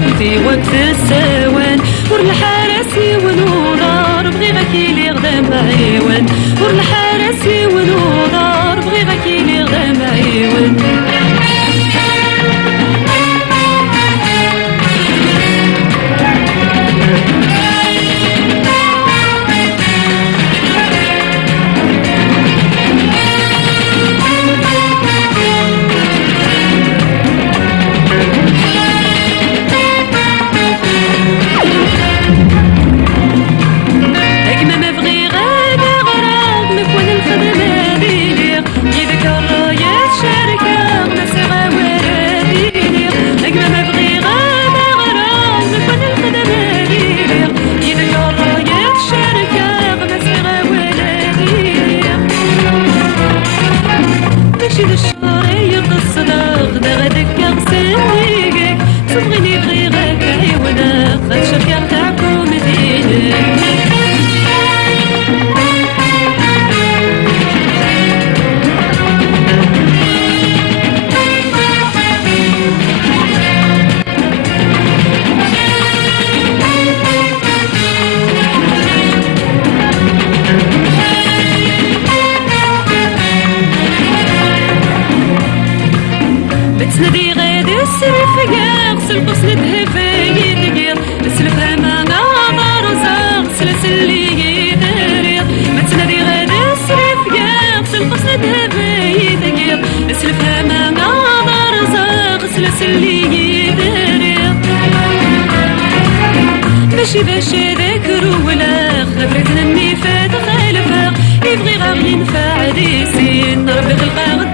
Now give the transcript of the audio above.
عقلتي وقت السوان ور الحراسي ونورار بغي غاكي لي غدا معيون ور الحراسي ونورار بغي غاكي لي غدا معيون بتسندي غادي السرف يغسل القصن دهفاي دقيق بسلفها ما نعبر وزاغ سلسلي يدريق بتسندي غادي السرف يغسل القصن دهفاي دقيق بسلفها ما نعبر وزاغ سلسلي يدريق ماشي ذاكرو ولا خبرتنا اني فات خالفها يبغي غير ينفع ديسين ربي خلقها